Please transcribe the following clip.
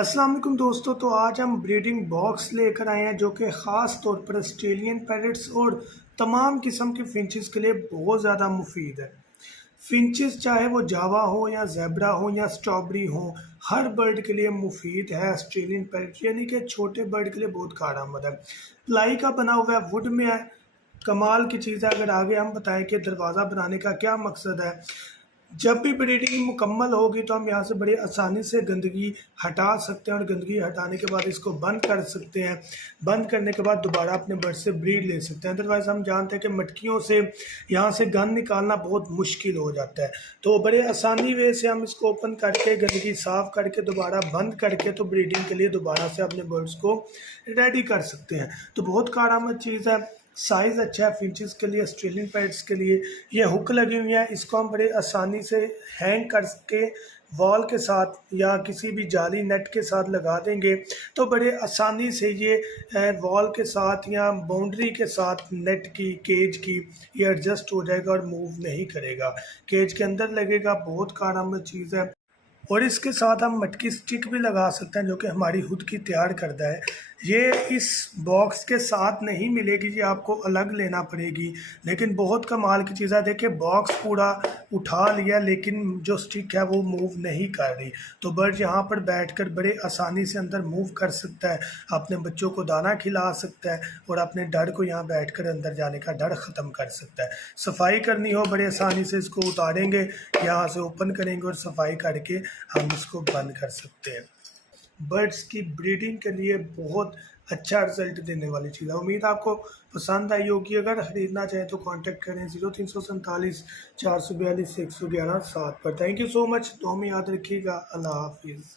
अस्सलाम वालेकुम दोस्तों। तो आज हम ब्रीडिंग बॉक्स लेकर आए हैं जो कि ख़ास तौर पर ऑस्ट्रेलियन पैरट्स और तमाम किस्म के फिंचेस के लिए बहुत ज़्यादा मुफीद है। फिंचेस चाहे वो जावा हो या ज़ेब्रा हो या स्ट्रॉबेरी हो, हर बर्ड के लिए मुफीद है ऑस्ट्रेलियन पैरट, यानी कि छोटे बर्ड के लिए बहुत कारआमद है। प्लाई का बना हुआ है, वुड में है, कमाल की चीज़ है। अगर आगे हम बताएं कि दरवाज़ा बनाने का क्या मकसद है, जब भी ब्रीडिंग मुकम्मल होगी तो हम यहाँ से बड़ी आसानी से गंदगी हटा सकते हैं और गंदगी हटाने के बाद इसको बंद कर सकते हैं। बंद करने के बाद दोबारा अपने बर्ड से ब्रीड ले सकते हैं। अदरवाइज़ हम जानते हैं कि मटकियों से यहाँ से गंद निकालना बहुत मुश्किल हो जाता है, तो बड़े आसानी वे से हम इसको ओपन करके गंदगी साफ़ करके दोबारा बंद करके तो ब्रीडिंग के लिए दोबारा से अपने बर्ड्स को रेडी कर सकते हैं। तो बहुत कारआमद चीज़ है। साइज़ अच्छा है फिंचेस के लिए, ऑस्ट्रेलियन पैरट्स के लिए। ये हुक लगी हुई है, इसको हम बड़े आसानी से हैंग करके वॉल के साथ या किसी भी जाली नेट के साथ लगा देंगे तो बड़े आसानी से ये वॉल के साथ या बाउंड्री के साथ नेट की केज की ये एडजस्ट हो जाएगा और मूव नहीं करेगा। केज के अंदर लगेगा, बहुत कारआमद चीज़ है। और इसके साथ हम मटकी स्टिक भी लगा सकते हैं जो कि हमारी खुद की तैयार करता है। ये इस बॉक्स के साथ नहीं मिलेगी, ये आपको अलग लेना पड़ेगी, लेकिन बहुत कमाल की चीज़ है। देखिए बॉक्स पूरा उठा लिया लेकिन जो स्टिक है वो मूव नहीं कर रही, तो बर्ड यहाँ पर बैठकर बड़े आसानी से अंदर मूव कर सकता है, अपने बच्चों को दाना खिला सकता है और अपने डर को यहाँ बैठकर अंदर जाने का डर ख़त्म कर सकता है। सफाई करनी हो बड़े आसानी से इसको उतारेंगे, यहाँ से ओपन करेंगे और सफाई करके हम इसको बंद कर सकते हैं। बर्ड्स की ब्रीडिंग के लिए बहुत अच्छा रिजल्ट देने वाली चीज़ है। उम्मीद आपको पसंद आई होगी। अगर ख़रीदना चाहें तो कांटेक्ट करें 0347 442 111 7 पर। Thank you so much. तो हमें याद रखिएगा। अल्लाह हाफिज़।